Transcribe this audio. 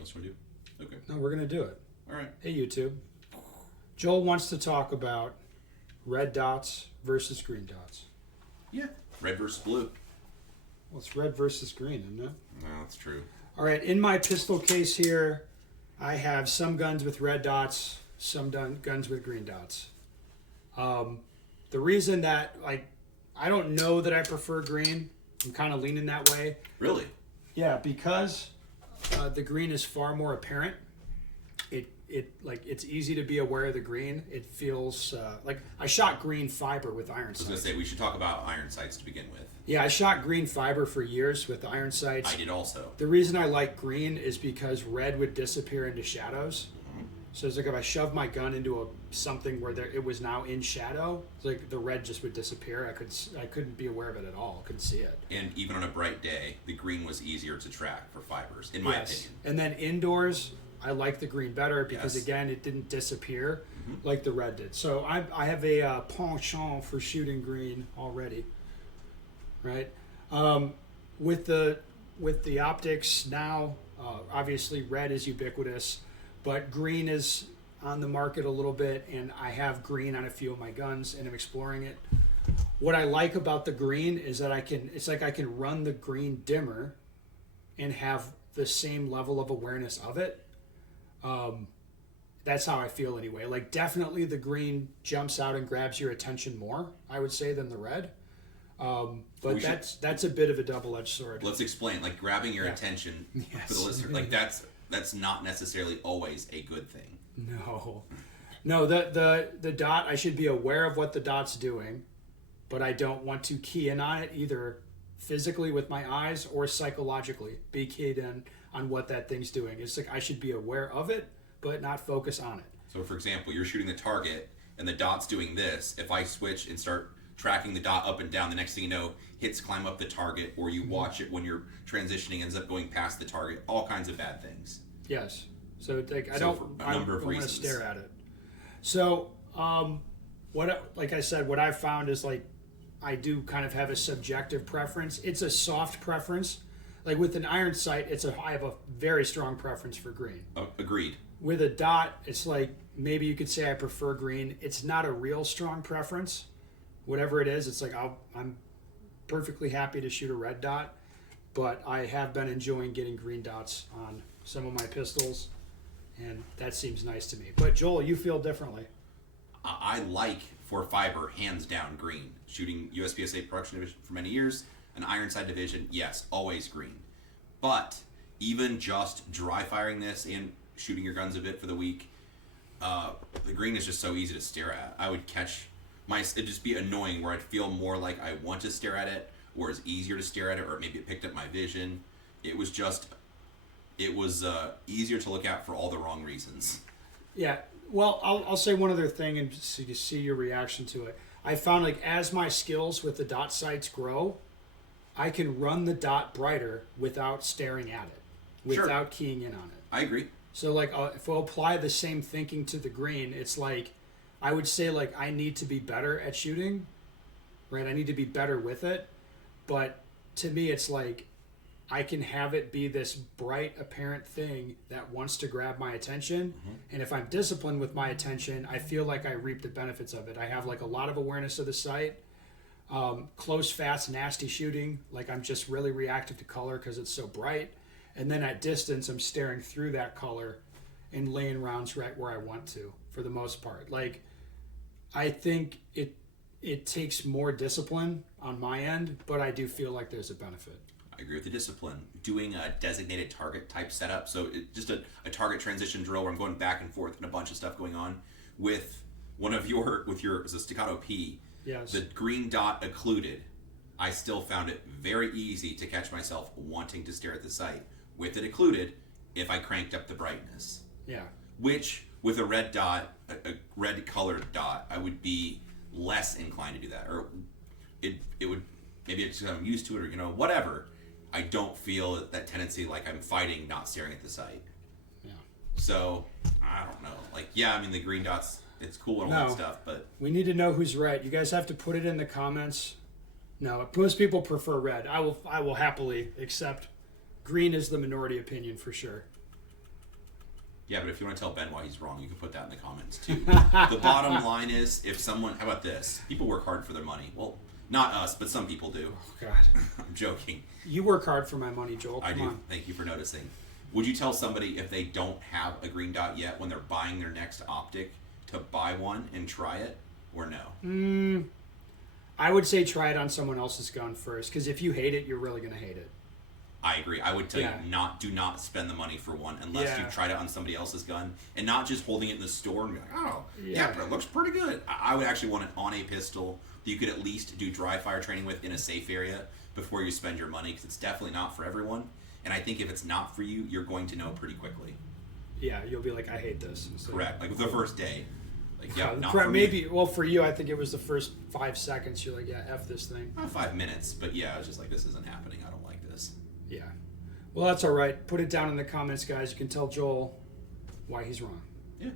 else you want to do? Okay. No, we're going to do it. All right. Hey, YouTube. Joel wants to talk about red dots versus green dots. Yeah. Red versus blue. Well, it's red versus green, isn't it? No, that's true. All right, in my pistol case here, I have some guns with red dots, some guns with green dots. The reason that, I don't know that I prefer green. I'm kind of leaning that way. Really? Yeah, because the green is far more apparent. It's easy to be aware of the green. It feels like I shot green fiber with iron sights. I was going to say, we should talk about iron sights to begin with. Yeah, I shot green fiber for years with iron sights. I did also. The reason I like green is because red would disappear into shadows. Mm-hmm. So it's like if I shoved my gun into something where it was now in shadow, it's like the red just would disappear. I couldn't be aware of it at all. I couldn't see it. And even on a bright day, the green was easier to track for fibers, in my opinion. And then indoors, I like the green better because, Yes. again, it didn't disappear like the red did. So I have a penchant for shooting green already, right? With the optics now, obviously red is ubiquitous, but green is on the market a little bit, and I have green on a few of my guns, and I'm exploring it. What I like about the green is that I can run the green dimmer and have the same level of awareness of it. That's how I feel anyway. Like, definitely the green jumps out and grabs your attention more, I would say, than the red. But that's a bit of a double-edged sword. Let's explain. Like, grabbing your attention for the listener. Like, that's not necessarily always a good thing. No, the dot, I should be aware of what the dot's doing, but I don't want to key in on it either physically with my eyes or psychologically be keyed in on what that thing's doing. It's like I should be aware of it, but not focus on it. So, for example, you're shooting the target, and the dot's doing this. If I switch and start tracking the dot up and down, the next thing you know, hits climb up the target, or you watch it when you're transitioning, ends up going past the target. All kinds of bad things. Yes. So, like, I For don't a number of want to reasons. stare at it. So, like I said, what I've found is, like, I do kind of have a subjective preference. It's a soft preference. Like with an iron sight, I have a very strong preference for green. Agreed. With a dot, it's like maybe you could say I prefer green. It's not a real strong preference. Whatever it is, it's like I'm perfectly happy to shoot a red dot, but I have been enjoying getting green dots on some of my pistols, and that seems nice to me. But Joel, you feel differently. I like, for fiber, hands down, green. Shooting USPSA production division for many years, an iron sight division, yes, always green. But even just dry firing this and shooting your guns a bit for the week, the green is just so easy to stare at. I would catch it'd just be annoying where I'd feel more like I want to stare at it, or it's easier to stare at it, or maybe it picked up my vision. It was easier to look at for all the wrong reasons. Yeah. Well, I'll say one other thing and so you see your reaction to it. I found, like, as my skills with the dot sights grow, I can run the dot brighter without staring at it, without keying in on it. I agree. So, like, if I apply the same thinking to the green, it's like, I would say, like, I need to be better at shooting, right? I need to be better with it. But to me, it's like, I can have it be this bright, apparent thing that wants to grab my attention. Mm-hmm. And if I'm disciplined with my attention, I feel like I reap the benefits of it. I have, like, a lot of awareness of the sight. Close, fast, nasty shooting. Like, I'm just really reactive to color because it's so bright. And then at distance, I'm staring through that color and laying rounds right where I want to, for the most part. Like, I think it takes more discipline on my end, but I do feel like there's a benefit. I agree with the discipline. Doing a designated target type setup, so just a target transition drill where I'm going back and forth and a bunch of stuff going on with your Staccato P. Yes. The green dot occluded. I still found it very easy to catch myself wanting to stare at the sight with it occluded if I cranked up the brightness. Yeah. Which with a red dot, a red colored dot, I would be less inclined to do that, or it would maybe it's because I'm used to it, or whatever. I don't feel that tendency like I'm fighting not staring at the sight. Yeah. So, I don't know. Like, yeah, I mean, the green dots, it's cool and all that stuff, but... We need to know who's right. You guys have to put it in the comments. No, most people prefer red. I will happily accept green is the minority opinion for sure. Yeah, but if you want to tell Ben why he's wrong, you can put that in the comments too. The bottom line is, if someone, how about this? People work hard for their money. Well, not us, but some people do. Oh, God. I'm joking. You work hard for my money, Joel. I Come do. on. Thank you for noticing. Would you tell somebody if they don't have a green dot yet when they're buying their next optic to buy one and try it, or no? I would say try it on someone else's gun first, because if you hate it, you're really going to hate it. I agree. I would tell Yeah. you do not spend the money for one unless Yeah. you've tried it on somebody else's gun, and not just holding it in the store and be like, oh, yeah, Yeah. but it looks pretty good. I would actually want it on a pistol that you could at least do dry fire training with in a safe area before you spend your money, because it's definitely not for everyone. And I think if it's not for you, you're going to know pretty quickly. Yeah, you'll be like, I hate this. So, Correct. Like the first day. Like, yeah, not for correct. me. Maybe, well, for you, I think it was the first 5 seconds. You're like, yeah, F this thing. 5 minutes, but yeah, I was just like, this isn't happening. I don't like this. Yeah. Well, that's all right. Put it down in the comments, guys. You can tell Joel why he's wrong. Yeah.